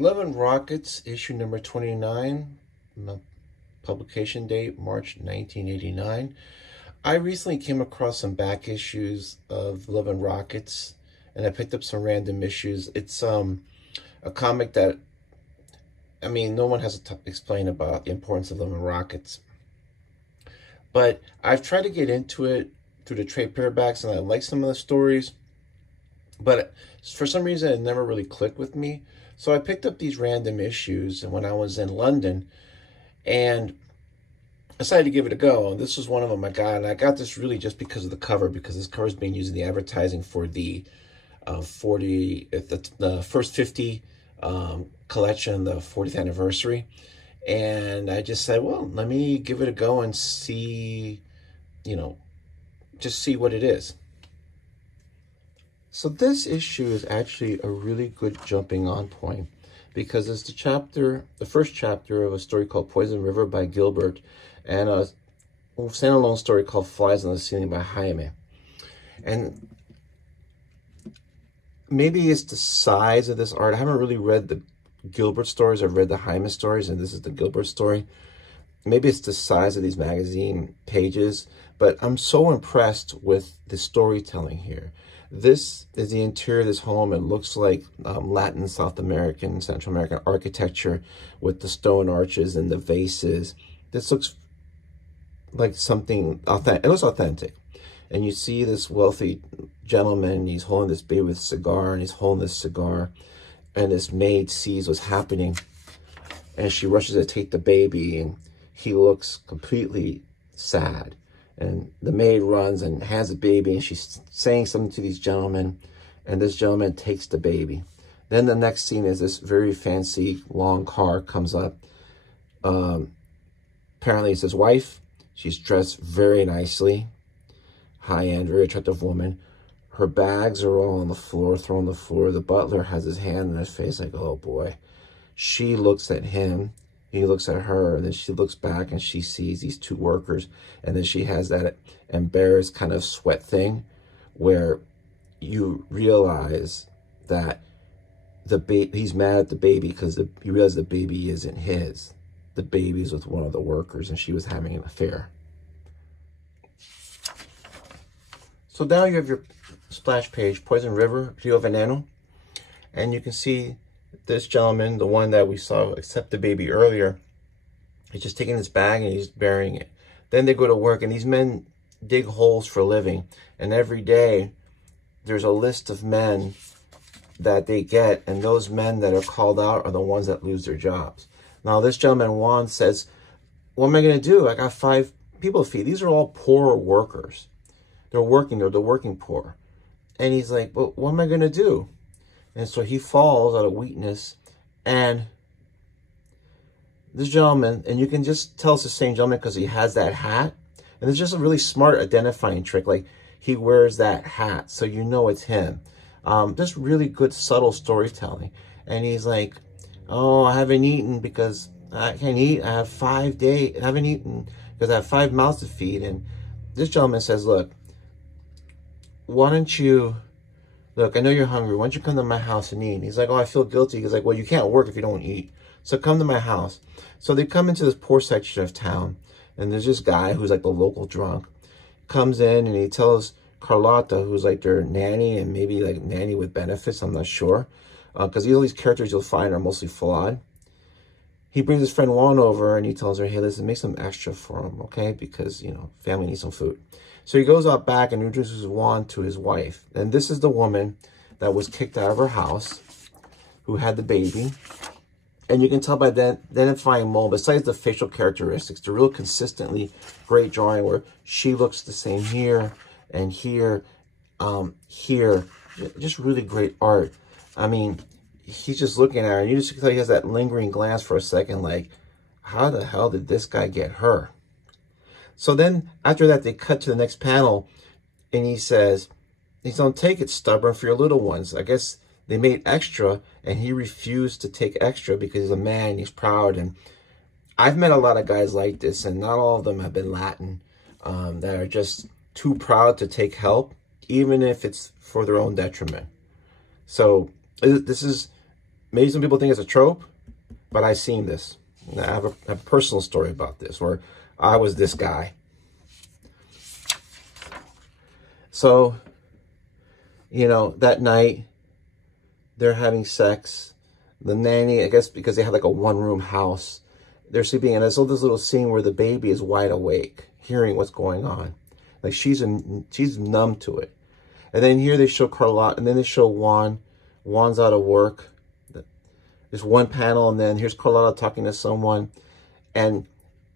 Love and Rockets, issue number 29, publication date March 1989. I recently came across some back issues of Love and Rockets, and I picked up some random issues. It's a comic that, I mean, no one has to explain about the importance of Love and Rockets. But I've tried to get into it through the trade paperbacks, and I like some of the stories. But for some reason, it never really clicked with me. So I picked up these random issues when I was in London and decided to give it a go. And this was one of them I got. And I got this really just because of the cover, because this cover is being used in the advertising for the the first 50 collection, the 40th anniversary. And I just said, well, let me give it a go and see, just see what it is. So this issue is actually a really good jumping on point because it's the first chapter of a story called Poison River by Gilbert and a standalone story called Flies on the Ceiling by Jaime. And maybe it's the size of this art. I haven't really read the Gilbert stories. I've read the Jaime stories, and this is the Gilbert story. Maybe it's the size of these magazine pages, but I'm so impressed with the storytelling here. This is the interior of this home. It looks like Latin, South American, Central American architecture with the stone arches and the vases. This looks like something authentic. It looks authentic. And you see this wealthy gentleman, he's holding this baby with a cigar, and he's holding this cigar, and this maid sees what's happening, and she rushes to take the baby, and he looks completely sad. And the maid runs and has the baby, and she's saying something to these gentlemen, and this gentleman takes the baby. Then the next scene is this very fancy long car comes up. Apparently it's his wife. She's dressed very nicely, high-end, very attractive woman. Her bags are all on the floor, thrown on the floor. The butler has his hand in his face like, oh boy. She looks at him. He looks at her, and then she looks back, and she sees these two workers, and then she has that embarrassed kind of sweat thing where you realize that he's mad at the baby because he realizes the baby isn't his. The baby's with one of the workers, and she was having an affair. So now you have your splash page, Poison River, Rio Veneno, and you can see this gentleman, the one that we saw accept the baby earlier, he's just taking this bag and he's burying it. Then they go to work, and these men dig holes for a living. And every day there's a list of men that they get, and those men that are called out are the ones that lose their jobs. Now this gentleman, Juan, says, what am I going to do? I got 5 people to feed. These are all poor workers. They're working, they're the working poor. And he's like, well, what am I going to do? And so he falls out of weakness, and this gentleman, and you can just tell it's the same gentleman because he has that hat. And it's just a really smart identifying trick. Like, he wears that hat, so you know it's him. Just really good, subtle storytelling. And he's like, oh, I haven't eaten because I can't eat. I have 5 days. I haven't eaten because I have 5 mouths to feed. And this gentleman says, look, why don't you... Look, I know you're hungry. Why don't you come to my house and eat? He's like, oh, I feel guilty. He's like, well, you can't work if you don't eat. So come to my house. So they come into this poor section of town. And there's this guy who's like the local drunk. Comes in and he tells Carlotta, who's like their nanny and maybe like nanny with benefits. I'm not sure. Because all these characters you'll find are mostly flawed. He brings his friend Juan over and he tells her, hey, listen, make some extra for him, okay? Because, family needs some food. So he goes out back and introduces Juan to his wife. And this is the woman that was kicked out of her house, who had the baby. And you can tell by that identifying mold, besides the facial characteristics, the real consistently great drawing where she looks the same here and here, here. Just really great art. I mean, he's just looking at her, and you just tell he has that lingering glance for a second, like, how the hell did this guy get her? So then, after that, they cut to the next panel, and he says, don't take it, stubborn, for your little ones. I guess they made extra, and he refused to take extra because he's a man, he's proud. And I've met a lot of guys like this, and not all of them have been Latin, that are just too proud to take help, even if it's for their own detriment. So this is maybe some people think it's a trope, but I've seen this. I have a personal story about this, where I was this guy. So, you know, that night, they're having sex. The nanny, I guess because they had like a one-room house, they're sleeping, and there's this little scene where the baby is wide awake, hearing what's going on. Like she's numb to it. And then here they show Carlotta, and then they show Juan. Juan's out of work. There's one panel, and then here's Carlotta talking to someone, and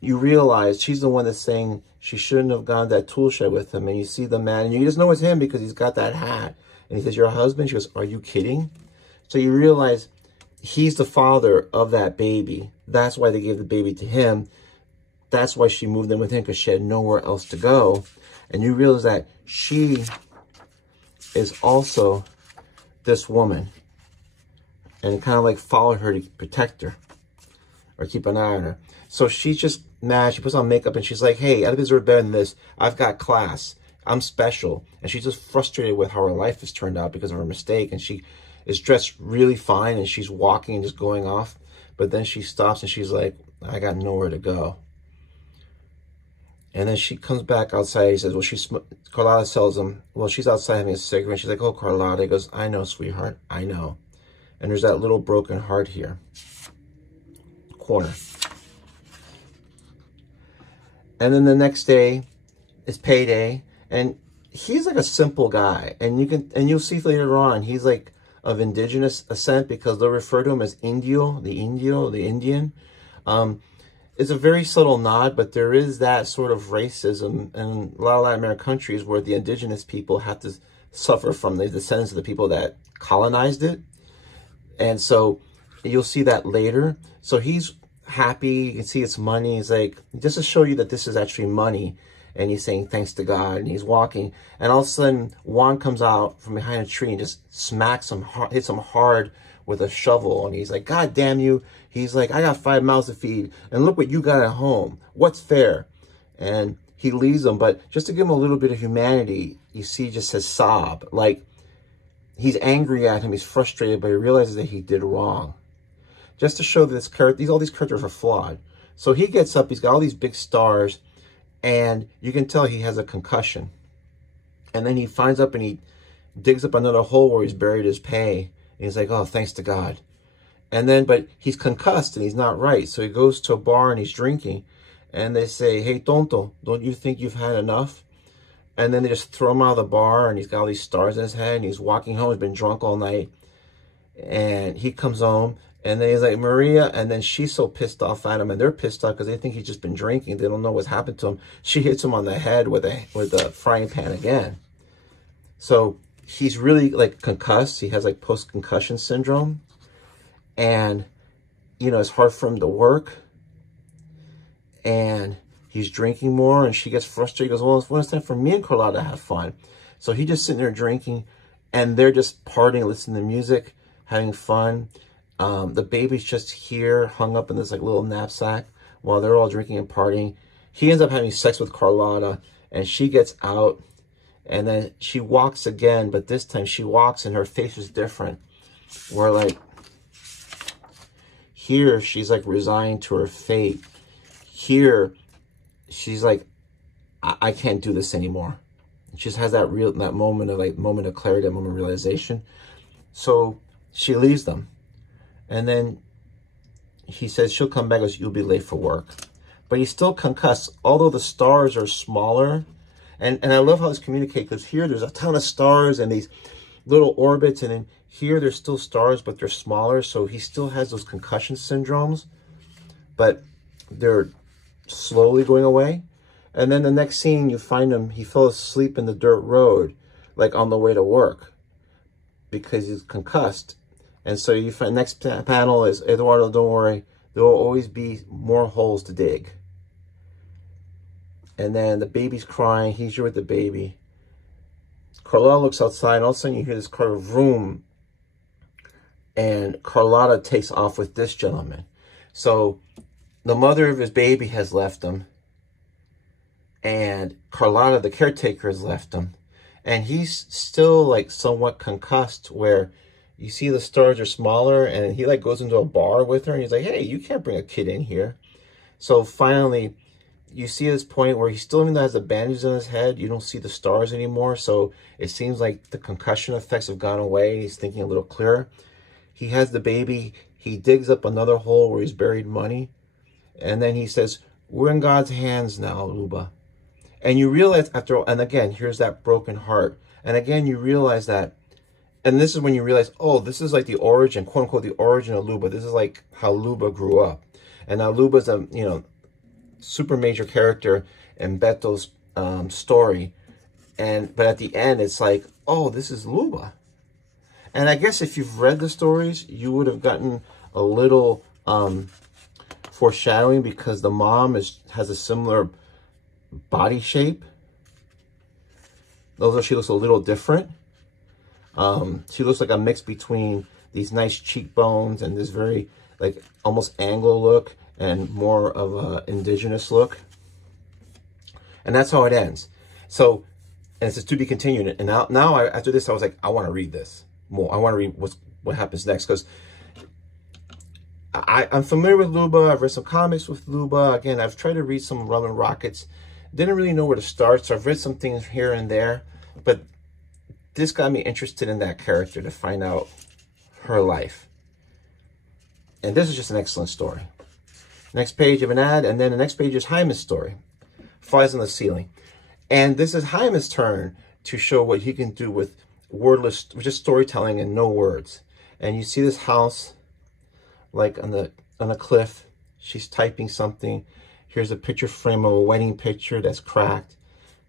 you realize she's the one that's saying she shouldn't have gone to that tool shed with him. And you see the man, and you just know it's him because he's got that hat. And he says, "Your husband?" She goes, "Are you kidding?" So you realize he's the father of that baby. That's why they gave the baby to him. That's why she moved in with him, because she had nowhere else to go. And you realize that she is also this woman. And kind of like followed her to protect her or keep an eye on her. So she's just mad. She puts on makeup and she's like, "Hey, I deserve better than this. I've got class. I'm special." And she's just frustrated with how her life has turned out because of her mistake. And she is dressed really fine and she's walking and just going off. But then she stops and she's like, "I got nowhere to go." And then she comes back outside. He says, well, Carlotta tells him, well, she's outside having a cigarette. She's like, "Oh, Carlotta." He goes, "I know, sweetheart. I know." And there's that little broken heart here. Corner. And then the next day is payday. And he's like a simple guy. And you'll see later on, he's like of indigenous ascent because they'll refer to him as Indio, the Indian. It's a very subtle nod, but there is that sort of racism in a lot of Latin American countries where the indigenous people have to suffer from the descendants of the people that colonized it. And so you'll see that later. So he's happy. You can see it's money. He's like, just to show you that this is actually money. And he's saying thanks to God. And he's walking. And all of a sudden, Juan comes out from behind a tree and just smacks him, hits him hard with a shovel. And he's like, "God damn you." He's like, "I got 5 mouths to feed. And look what you got at home. What's fair?" And he leaves him. But just to give him a little bit of humanity, you see he just says sob. Like, he's angry at him. He's frustrated, but he realizes that he did wrong. Just to show that all these characters are flawed. So he gets up. He's got all these big stars. And you can tell he has a concussion. And then he finds up and he digs up another hole where he's buried his pay. And he's like, "Oh, thanks to God." And then, but he's concussed and he's not right. So he goes to a bar and he's drinking. And they say, "Hey, tonto, don't you think you've had enough?" And then they just throw him out of the bar and he's got all these stars in his head. And he's walking home. He's been drunk all night. And he comes home. And then he's like, "Maria," and then she's so pissed off at him, and they're pissed off because they think he's just been drinking. They don't know what's happened to him. She hits him on the head with a frying pan again. So he's really like concussed. He has like post-concussion syndrome. And, you know, it's hard for him to work. And he's drinking more, and she gets frustrated. He goes, "Well, it's time for me and Carlotta to have fun." So he's just sitting there drinking, and they're just partying, listening to music, having fun. The baby's just here, hung up in this like little knapsack while they're all drinking and partying. He ends up having sex with Carlotta, and she gets out, and then she walks again, but this time she walks and her face is different. Where like, here she's like resigned to her fate. Here, she's like, I can't do this anymore. She just has that moment of clarity, that moment of realization. So she leaves them. And then he says she'll come back, goes, "You'll be late for work." But he's still concussed, although the stars are smaller. And I love how it's communicated, because here there's a ton of stars and these little orbits. And then here there's still stars, but they're smaller. So he still has those concussion syndromes, but they're slowly going away. And then the next scene, you find him, he fell asleep in the dirt road, like on the way to work, because he's concussed. And so you find next panel is, "Eduardo, don't worry. There will always be more holes to dig." And then the baby's crying. He's here with the baby. Carlotta looks outside, and all of a sudden you hear this car vroom. And Carlotta takes off with this gentleman. So the mother of his baby has left him. And Carlotta, the caretaker, has left him. And he's still like somewhat concussed, where you see the stars are smaller, and he like goes into a bar with her, and he's like, hey, you can't bring a kid in here. So finally, you see this point where he still even has the bandages on his head. You don't see the stars anymore. So it seems like the concussion effects have gone away. He's thinking a little clearer. He has the baby. He digs up another hole where he's buried money. And then he says, we're in God's hands now, Luba. And you realize after, and again, here's that broken heart. And again, you realize that, and this is when you realize, oh, this is like the origin, quote unquote, the origin of Luba. This is like how Luba grew up. And now Luba's a, you know, super major character in Beto's story. But at the end, it's like, oh, this is Luba. And I guess if you've read the stories, you would have gotten a little foreshadowing, because the mom has a similar body shape, although she looks a little different. She looks like a mix between these nice cheekbones and this very like almost Anglo look and more of a indigenous look. And that's how it ends. So, and it says to be continued. And now after this, I was like, I want to read this more. I want to read what happens next, because I'm familiar with Luba. I've read some comics with Luba. Again, I've tried to read some Rum and Rockets. Didn't really know where to start, so I've read some things here and there. But this got me interested in that character to find out her life. And this is just an excellent story. Next page of an ad, and then the next page is Jaime's story. Flies on the Ceiling. And this is Jaime's turn to show what he can do with wordless, just storytelling and no words. And you see this house like on a cliff. She's typing something. Here's a picture frame of a wedding picture that's cracked.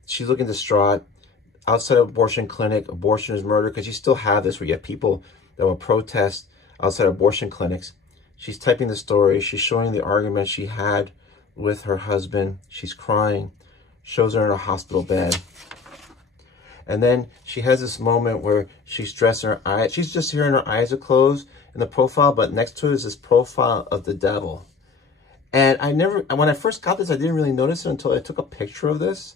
She's looking distraught. Outside of abortion clinic, abortion is murder, because you still have this where you have people that will protest outside abortion clinics. She's typing the story. She's showing the argument she had with her husband. She's crying. Shows her in a hospital bed. And then she has this moment where she's dressing her eyes. She's just here and her eyes are closed in the profile, but next to it is this profile of the devil. And when I first got this, I didn't really notice it until I took a picture of this.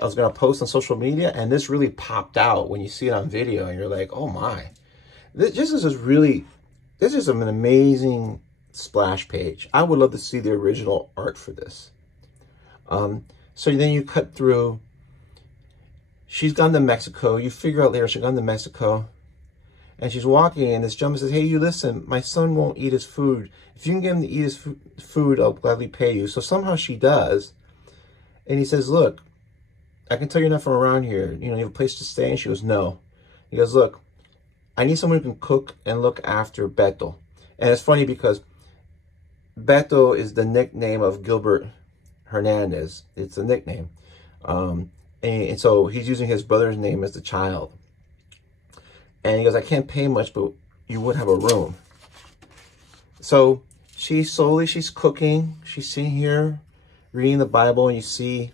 I was going to post on social media, and this really popped out when you see it on video, and you're like, oh my. This is an amazing splash page. I would love to see the original art for this. So then you cut through. She's gone to Mexico. You figure out later she's gone to Mexico. And she's walking, and this gentleman says, hey, you listen, my son won't eat his food. If you can get him to eat his food, I'll gladly pay you. So somehow she does. And he says, look, I can tell you're not from around here. You know, you have a place to stay? And she goes, no. He goes, look, I need someone who can cook and look after Beto. And it's funny because Beto is the nickname of Gilbert Hernandez. It's a nickname. And so he's using his brother's name as the child. And he goes, I can't pay much, but you would have a room. So she's cooking. She's sitting here reading the Bible, and you see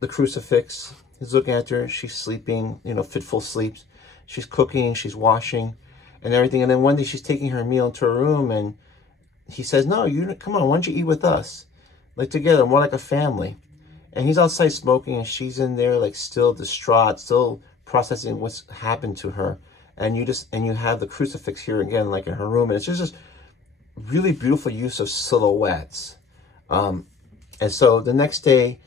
the crucifix. He's looking at her. She's sleeping, you know, fitful sleeps. She's cooking, she's washing and everything. And then one day she's taking her meal into her room, and he says, no, come on, why don't you eat with us? Like together, more like a family. And he's outside smoking, and she's in there like still distraught, still processing what's happened to her. And you have the crucifix here again, like in her room. And it's just this really beautiful use of silhouettes. And so the next day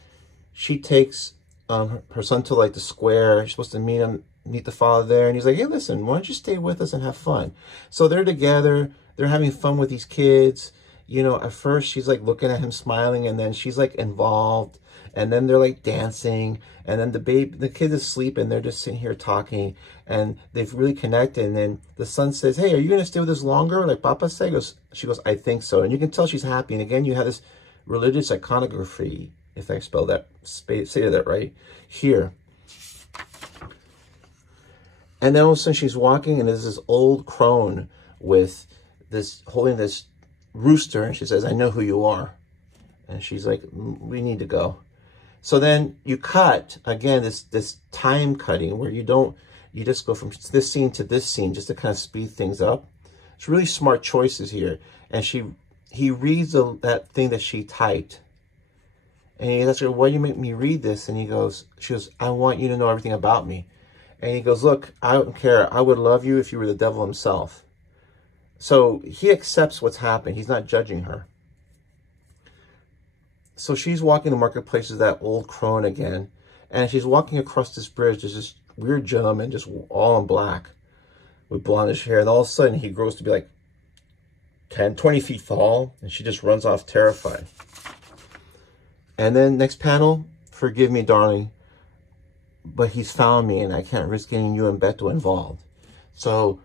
she takes her son to like the square. She's supposed to meet the father there. And he's like, hey, listen, why don't you stay with us and have fun? So they're together. They're having fun with these kids. You know, at first she's like looking at him smiling, and then she's like involved. And then they're like dancing, and then the kid is asleep, and they're just sitting here talking, and they've really connected. And then the son says, hey, are you going to stay with us longer? Like Papa said. She goes, I think so. And you can tell she's happy. And again, you have this religious iconography, if I spell that, say that right, here. And then all of a sudden she's walking, and there's this old crone with holding this rooster, and she says, I know who you are. And she's like, we need to go. So then you cut, again, this time cutting where you just go from this scene to this scene just to kind of speed things up. It's really smart choices here. And he reads that thing that she typed. And he asks her, why do you make me read this? And she goes, I want you to know everything about me. And he goes, look, I don't care. I would love you if you were the devil himself. So he accepts what's happening. He's not judging her. So she's walking the marketplace with that old crone again. And she's walking across this bridge. There's this weird gentleman, just all in black, with blondish hair. And all of a sudden, he grows to be like 10, 20 feet tall. And she just runs off terrified. And then next panel, forgive me, darling, but he's found me and I can't risk getting you and Beto involved. So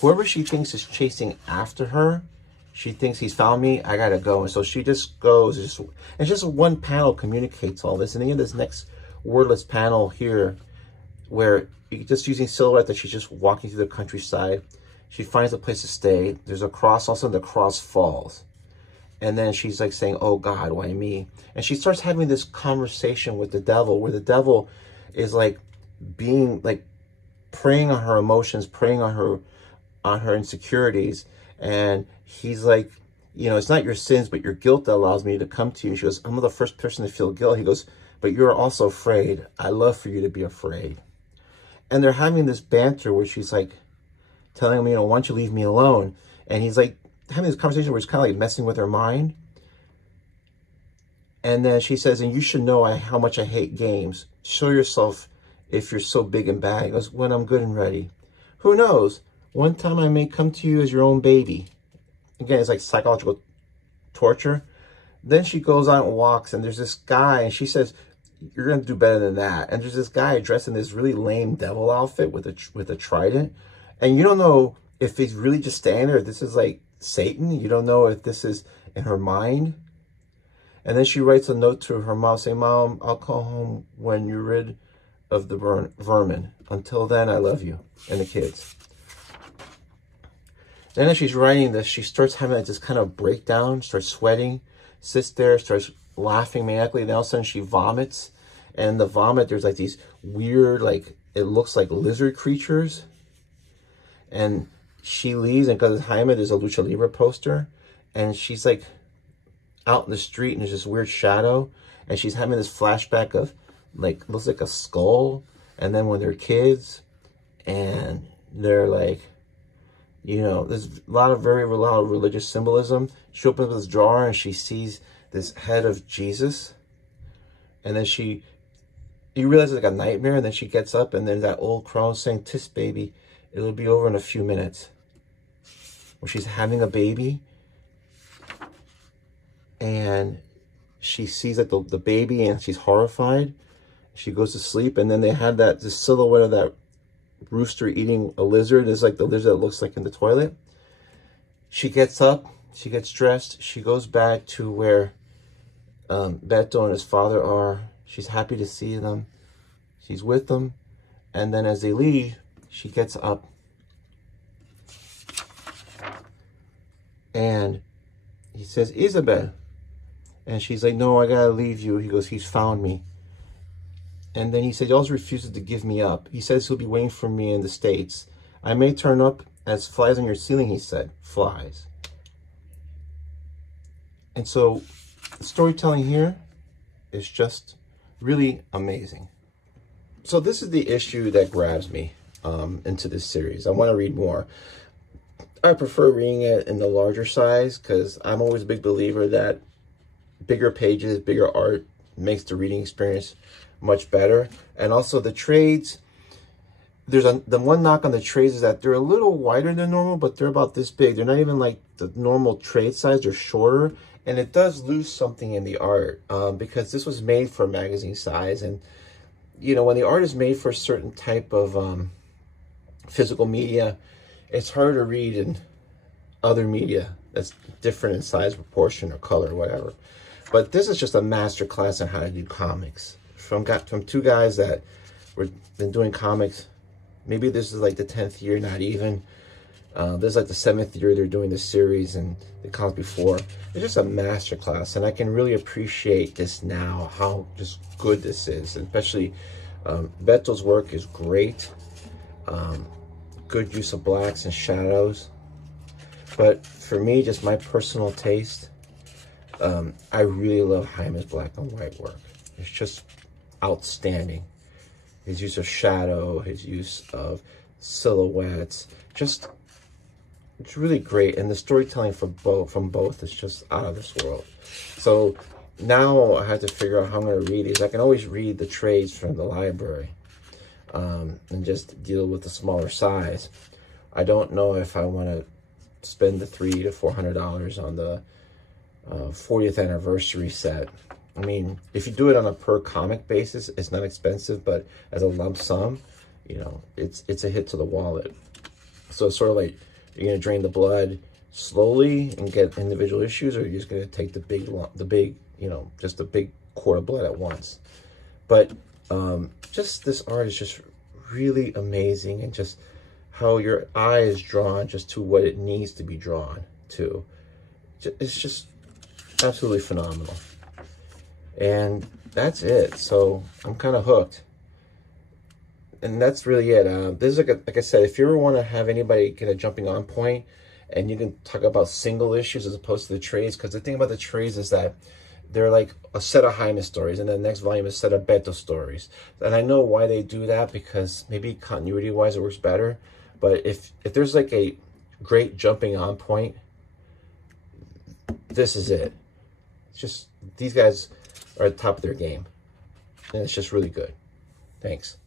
whoever she thinks is chasing after her, she thinks he's found me, I gotta go. And so she just goes, and just one panel communicates all this. And then you have this next wordless panel here where you're just using silhouette that she's just walking through the countryside. She finds a place to stay. There's a cross, all of a sudden the cross falls. And then she's like saying, oh God, why me? And she starts having this conversation with the devil, where the devil is like being like preying on her emotions, preying on her insecurities. And he's like, you know, it's not your sins, but your guilt that allows me to come to you. And she goes, I'm the first person to feel guilt. He goes, but you're also afraid. I love for you to be afraid. And they're having this banter where she's like telling him, you know, why don't you leave me alone? And he's like having this conversation where it's kind of like messing with her mind. And then she says, and you should know how much I hate games. Show yourself if you're so big and bad. He goes, when I'm good and ready. Who knows? One time I may come to you as your own baby. Again, it's like psychological torture. Then she goes out and walks, and there's this guy, and she says, you're going to do better than that. And there's this guy dressed in this really lame devil outfit with a trident. And you don't know if he's really just standing there, if this is like Satan. You don't know if this is in her mind. And then she writes a note to her mom saying, Mom, I'll call home when you're rid of the vermin. Until then, I love you and the kids. Then as she's writing this, she starts having this kind of breakdown, starts sweating, sits there, starts laughing maniacally. Then all of a sudden she vomits. And in the vomit, there's like these weird, like, it looks like lizard creatures. And she leaves, and because Jaime, there's a Lucha Libre poster. And she's like out in the street, and there's this weird shadow. And she's having this flashback of, like, looks like a skull. And then when they're kids, and they're like, you know, there's a lot of religious symbolism. She opens this drawer and she sees this head of Jesus. And then you realize it's like a nightmare. And then she gets up, and then that old crone saying, tis baby, it'll be over in a few minutes. Where she's having a baby. And she sees like the baby, and she's horrified. She goes to sleep, and then they had this silhouette of that rooster eating a lizard. Is like the lizard that looks like in the toilet. She gets up, she gets dressed, she goes back to where Beto and his father are. She's happy to see them. She's with them. And then as they leave, she gets up. And he says, Isabel. And she's like, no, I gotta leave you. He goes, he's found me. And then he said, he also refuses to give me up. He says he'll be waiting for me in the States. I may turn up as flies on your ceiling, he said. Flies. And so the storytelling here is just really amazing. So this is the issue that grabs me into this series. I want to read more. I prefer reading it in the larger size because I'm always a big believer that bigger pages, bigger art makes the reading experience much better. And also the trades, the one knock on the trades is that they're a little wider than normal, but they're about this big. They're not even like the normal trade size. They're shorter, and it does lose something in the art because this was made for magazine size. And you know, when the art is made for a certain type of physical media, it's hard to read in other media that's different in size, proportion, or color, or whatever. But this is just a master class on how to do comics from two guys that been doing comics. Maybe this is like the 10th year, not even. This is like the 7th year they're doing this series, and the comics before. It's just a master class, and I can really appreciate this now, how just good this is. Especially Beto's work is great. Good use of blacks and shadows. But for me, just my personal taste, I really love Jaime's black and white work. It's just outstanding. his use of shadow, his use of silhouettes, just, it's really great. And the storytelling from both is just out of this world. So now I have to figure out how I'm going to read these. I can always read the trades from the library and just deal with the smaller size. I don't know if I want to spend the $300 to $400 on the 40th anniversary set. I mean, if you do it on a per comic basis, it's not expensive, but as a lump sum, you know, it's a hit to the wallet. So it's sort of like, you're going to drain the blood slowly and get individual issues, or you're just going to take the big, you know, just a big quart of blood at once. But just this art is just really amazing, and just how your eye is drawn just to what it needs to be drawn to. It's just absolutely phenomenal. And that's it. So I'm kind of hooked. And that's really it. This is like I said, if you ever want to have anybody get a jumping on point, and you can talk about single issues as opposed to the trades, because the thing about the trades is that they're like a set of Jaime stories, and then the next volume is a set of Beto stories. And I know why they do that, because maybe continuity-wise it works better. But if there's like a great jumping on point, this is it. It's just, these guys are at the top of their game. And it's just really good. Thanks.